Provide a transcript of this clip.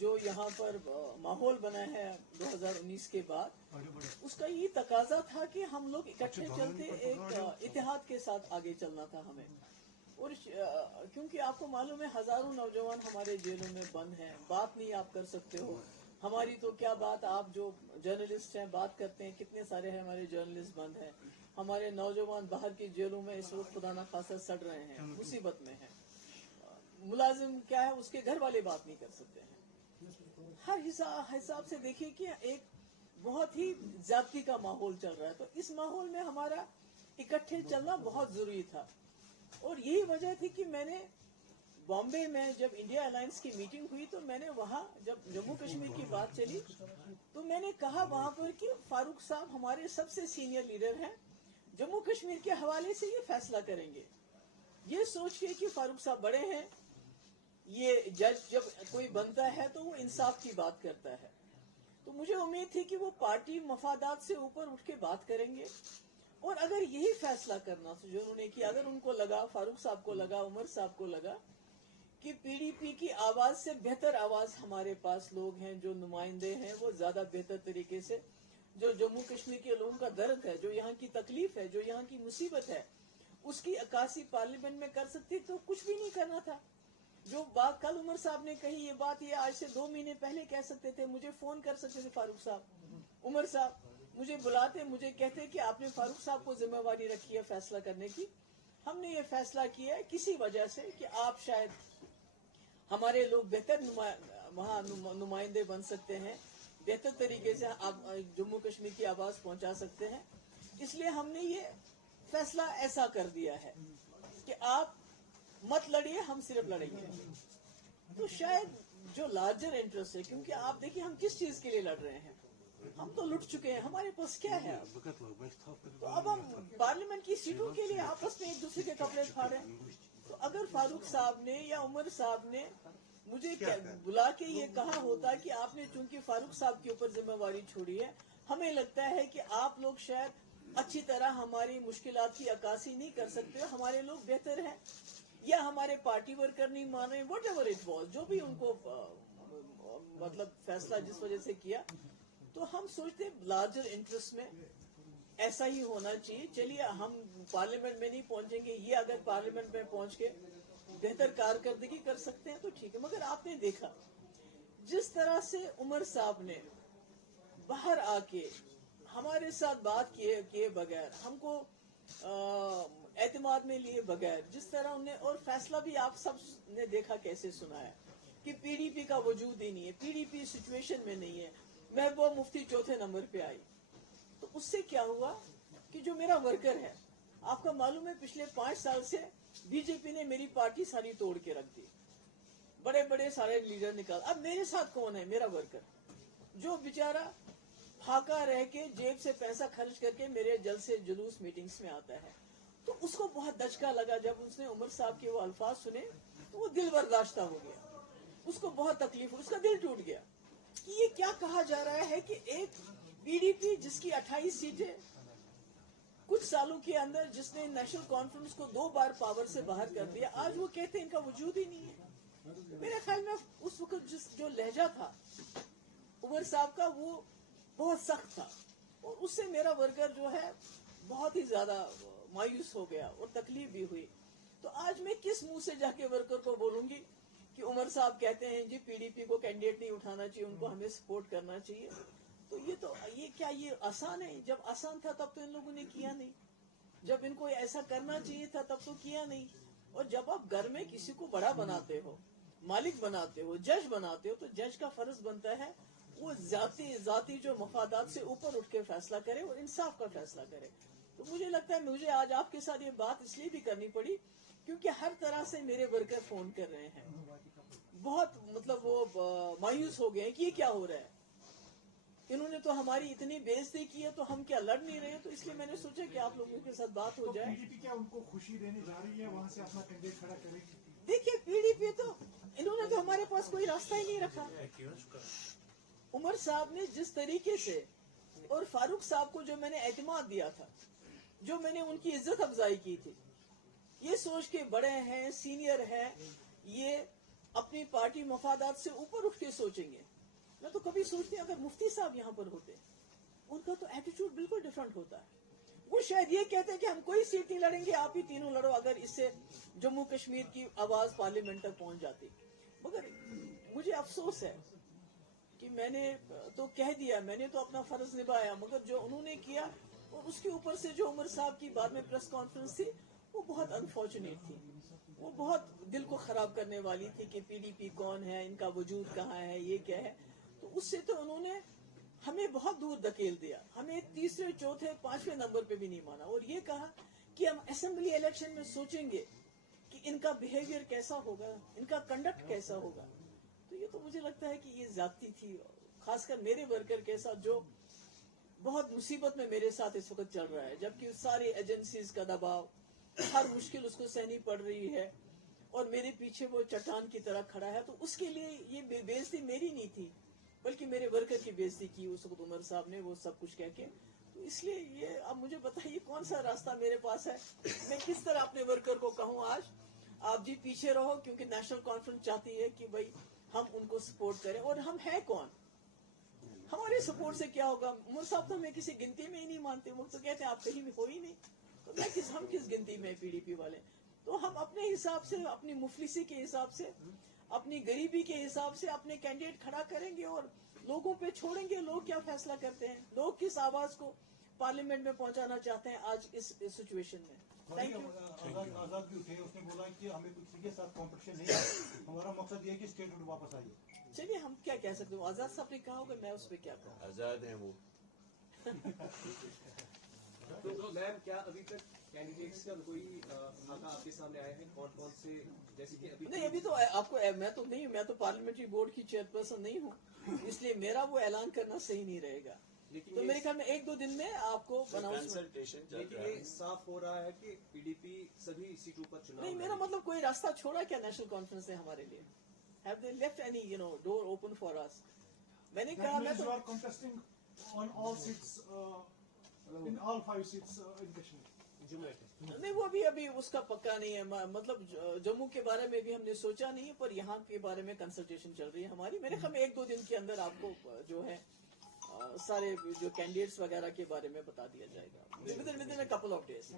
جو यहाँ पर माहौल बना है 2019 के बाद, उसका ये तकाजा था कि हम लोग इकट्ठे चलते एक इतिहाद के साथ आगे चलना था हमें। और क्योंकि आपको मालूम है हजारों नौजवान हमारे जेलों में बंद हैं, बात नहीं आप कर सकते हो। हमारी तो क्या बात, आप जो जर्नलिस्ट हैं बात करते हैं, कितने सारे हैं हमारे जर्नलिस्ट बंद हैं। हमारे नौजवान बाहर की जेलों में इस वक्त खुदा न खासा सड़ रहे हैं, मुसीबत में हैं। मुलाजिम क्या है, उसके घर वाले बात नहीं कर सकते हैं। हर हिसाब से देखिए कि एक बहुत ही ज्यादती का माहौल चल रहा है। तो इस माहौल में हमारा इकट्ठे चलना बहुत जरूरी था। और यही वजह थी कि मैंने बॉम्बे में जब इंडिया अलायंस की मीटिंग हुई तो मैंने वहां जब जम्मू कश्मीर की बात चली तो मैंने कहा वहां पर कि फारूक साहब हमारे सबसे सीनियर लीडर हैं, जम्मू कश्मीर के हवाले से ये फैसला करेंगे। ये सोच के कि फारूक साहब बड़े हैं, ये जज जब कोई बनता है तो वो इंसाफ की बात करता है। तो मुझे उम्मीद थी कि वो पार्टी मफादात से ऊपर उठ के बात करेंगे। और अगर यही फैसला करना था जो उन्होंने किया, अगर उनको लगा, फारूक साहब को लगा, उमर साहब को लगा कि पीडीपी की आवाज से बेहतर आवाज हमारे पास लोग हैं, जो नुमाइंदे हैं, वो ज्यादा बेहतर तरीके से जो जम्मू कश्मीर के लोगों का दर्द है, जो यहाँ की तकलीफ है, जो यहाँ की मुसीबत है, उसकी अक्कासी पार्लियामेंट में कर सकती, तो कुछ भी नहीं करना था। जो बात कल उमर साहब ने कही, ये बात ये आज से 2 महीने पहले कह सकते थे, मुझे फोन कर सकते थे फारूक साहब, उमर साहब मुझे बुलाते, मुझे कहते कि आपने फारूक साहब को जिम्मेवारी रखी है फैसला करने की। हमने ये फैसला किया है किसी वजह से कि आप शायद हमारे लोग बेहतर वहाँ नुमाइंदे बन सकते हैं, बेहतर तरीके से आप जम्मू कश्मीर की आवाज पहुंचा सकते हैं। इसलिए हमने ये फैसला ऐसा कर दिया है कि आप मत लड़िए, हम सिर्फ लड़ेंगे। तो शायद जो लार्जर इंटरेस्ट है, क्योंकि आप देखिए हम किस चीज के लिए लड़ रहे हैं, हम तो लुट चुके हैं, हमारे पास क्या है। तो अब हम पार्लियामेंट की सीटों के लिए आपस में एक दूसरे के कपड़े फाड़े। तो अगर फारूक साहब ने या उमर साहब ने मुझे बुला के ये कहा होता कि आपने चूंकि फारूक साहब के ऊपर जिम्मेवारी छोड़ी है, हमें लगता है कि आप लोग शायद अच्छी तरह हमारी मुश्किलात की अक्कासी नहीं कर सकते, हमारे लोग बेहतर हैं, या हमारे पार्टी वर्कर नहीं मान रहे, वट एवर इट वॉज, जो भी उनको मतलब फैसला जिस वजह से किया, तो हम सोचते लार्जर इंटरेस्ट में ऐसा ही होना चाहिए। चलिए हम पार्लियामेंट में नहीं पहुंचेंगे, ये अगर पार्लियामेंट में पहुंच के बेहतर कारकर्दगी कर सकते हैं तो ठीक है। मगर आपने देखा जिस तरह से उमर साहब ने बाहर आके हमारे साथ बात किए बगैर, हमको एतमाद में लिए बगैर, जिस तरह उन्हें, और फैसला भी आप सब ने देखा कैसे सुना है कि पीडीपी का वजूद ही नहीं है, पीडीपी सिचुएशन में नहीं है। महबूबा मुफ्ती चौथे नंबर पे आई, तो उससे क्या हुआ कि जो मेरा वर्कर है, आपका मालूम है पिछले 5 साल से बीजेपी ने मेरी पार्टी सारी तोड़ के रख दी, बड़े बड़े सारे लीडर निकाल। अब मेरे साथ कौन है? मेरा वर्कर, जो बेचारा फाका रह के जेब से पैसा खर्च करके मेरे जल से जुलूस मीटिंग्स में आता है। तो उसको बहुत दचका लगा जब उसने उमर साहब के वो अल्फाज सुने, तो वो दिल बर्दाश्ता हो गया, उसको बहुत तकलीफ, उसका दिल टूट गया कि ये क्या कहा जा रहा है कि एक पीडीपी जिसकी 28 सीटें कुछ सालों के अंदर, जिसने नेशनल कॉन्फ्रेंस को 2 बार पावर से बाहर कर दिया, आज वो कहते हैं इनका वजूद ही नहीं है। मेरे ख्याल में उस वक्त जो लहजा था उमर साहब का, वो बहुत सख्त था, और उससे मेरा वर्कर जो है बहुत ही ज्यादा मायूस हो गया और तकलीफ भी हुई। तो आज मैं किस मुंह से जाके वर्कर को बोलूंगी कि उमर साहब कहते हैं जी पीडीपी को कैंडिडेट नहीं उठाना चाहिए, उनको हमें सपोर्ट करना चाहिए। तो ये क्या ये आसान है? जब आसान था तब तो इन लोगों ने किया नहीं, जब इनको ऐसा करना चाहिए था तब तो किया नहीं। और जब आप घर में किसी को बड़ा बनाते हो, मालिक बनाते हो, जज बनाते हो, तो जज का फर्ज बनता है वो जाती जो मफादात से ऊपर उठ के फैसला करे और इंसाफ का फैसला करे। तो मुझे लगता है मुझे आज आपके साथ ये बात इसलिए भी करनी पड़ी क्योंकि हर तरह से मेरे वर्कर फोन कर रहे हैं, बहुत मतलब वो मायूस हो गए कि ये क्या हो रहा है, इन्होंने तो हमारी इतनी बेइज्जती की है, तो हम क्या लड़ नहीं रहे। तो इसलिए मैंने सोचा कि आप लोगों के साथ बात हो जाए। पीडीपी क्या उनको खुशी देने जा रही है, वहां से अपना कैंडिडेट खड़ा करेगी? देखिए पीडीपी तो इन्होंने तो हमारे पास कोई रास्ता ही नहीं रखा। उमर साहब ने जिस तरीके से, और फारूक साहब को जो मैंने एतमाद दिया था, जो मैंने उनकी इज्जत अफजाई की थी, ये सोच के बड़े हैं, सीनियर हैं, ये अपनी पार्टी मफादात से ऊपर उठ के सोचेंगे। मैं तो कभी सोचती हूँ अगर मुफ्ती साहब यहाँ पर होते, उनका तो एटीट्यूड बिल्कुल डिफरेंट होता है। वो शायद ये कहते हैं कि हम कोई सीट नहीं लड़ेंगे, आप ही तीनों लड़ो, अगर इससे जम्मू कश्मीर की आवाज पार्लियामेंट तक पहुंच जाती। मगर मुझे अफसोस है कि मैंने तो कह दिया, मैंने तो अपना फर्ज निभाया, मगर जो उन्होंने किया और उसके ऊपर से जो उमर साहब की बाद में प्रेस कॉन्फ्रेंस थी वो बहुत अनफॉर्चुनेट थी, वो बहुत दिल को खराब करने वाली थी कि पीडीपी कौन है, इनका वजूद कहाँ है, ये क्या है। तो उससे तो उन्होंने हमें बहुत दूर धकेल दिया, हमें तीसरे चौथे पांचवें नंबर पे भी नहीं माना और ये कहा कि हम असेंबली इलेक्शन में सोचेंगे कि इनका बिहेवियर कैसा होगा, इनका कंडक्ट कैसा होगा। तो ये तो मुझे लगता है कि ये ज्यादती थी, खासकर मेरे वर्कर के साथ जो बहुत मुसीबत में मेरे साथ इस वक्त चल रहा है, जबकि सारी एजेंसीज का दबाव, हर मुश्किल उसको सहनी पड़ रही है और मेरे पीछे वो चट्टान की तरह खड़ा है। तो उसके लिए ये बेइज्जती मेरी नहीं थी, बल्कि मेरे वर्कर की बेइज्जती की उस वक्त उमर साहब ने, वो सब कुछ कह के। तो इसलिए ये अब मुझे बताइए कौन सा रास्ता मेरे पास है, मैं किस तरह अपने वर्कर को कहूँ आज आप जी पीछे रहो, क्योंकि नेशनल कॉन्फ्रेंस चाहती है कि भाई हम उनको सपोर्ट करें। और हम हैं कौन, हमारे सपोर्ट से क्या होगा? उमर साहब तो हमें किसी गिनती में ही नहीं मानते, वो तो कहते हैं आप कहीं हो ही नहीं, तो हम किस गिनती में पीडीपी वाले। तो हम अपने हिसाब से, अपनी मुफलिसी के हिसाब से, अपनी गरीबी के हिसाब से अपने कैंडिडेट खड़ा करेंगे और लोगों पे छोड़ेंगे लोग क्या फैसला करते हैं, लोग किस आवाज को पार्लियामेंट में पहुंचाना चाहते हैं आज इस सिचुएशन में। Thank you. आजाद भी उठे, उसने बोला कि हमें किसी के साथ कॉम्पिटिशन नहीं है, हमारा मकसद ये है कि स्टेटहुड वापस आइए। चलिए हम क्या कह सकते हैं, आजाद साहब ने कहा होगा, मैं उस पर क्या कहूँ। आजाद है वो। तो मैम क्या अभी तक कैंडिडेट्स का कोई खाका आपके सामने आया है, कौन कौन से, जैसे कि अभी नहीं अभी तो आपको, मैं तो नहीं, मैं तो पार्लियामेंट्री बोर्ड की चेयरपर्सन नहीं हूँ, इसलिए मेरा वो ऐलान करना सही नहीं रहेगा। लेकिन तो मेरे ख्याल में 1-2 दिन में आपको अनाउंसमेंट। कंसल्टेशन चल लेकिन रहा ये है। साफ हो रहा है कि पीडीपी सभी सीटों पर चुनाव नहीं, मेरा मतलब कोई रास्ता छोड़ा क्या नेशनल कॉन्फ्रेंस ने हमारे लिए? Have they left any door open for us? मैंने That कहा मैं means तो you are contesting on all seats, in all 5 seats in Kashmir. नहीं, वो अभी उसका पक्का नहीं है, मतलब जम्मू के बारे में भी हमने सोचा नहीं है, पर यहाँ के बारे में कंसल्टेशन चल रही है हमारी। मेरे ख्याल में 1-2 दिन के अंदर आपको जो है सारे जो कैंडिडेट्स वगैरह के बारे में बता दिया जाएगा, with in a couple of days।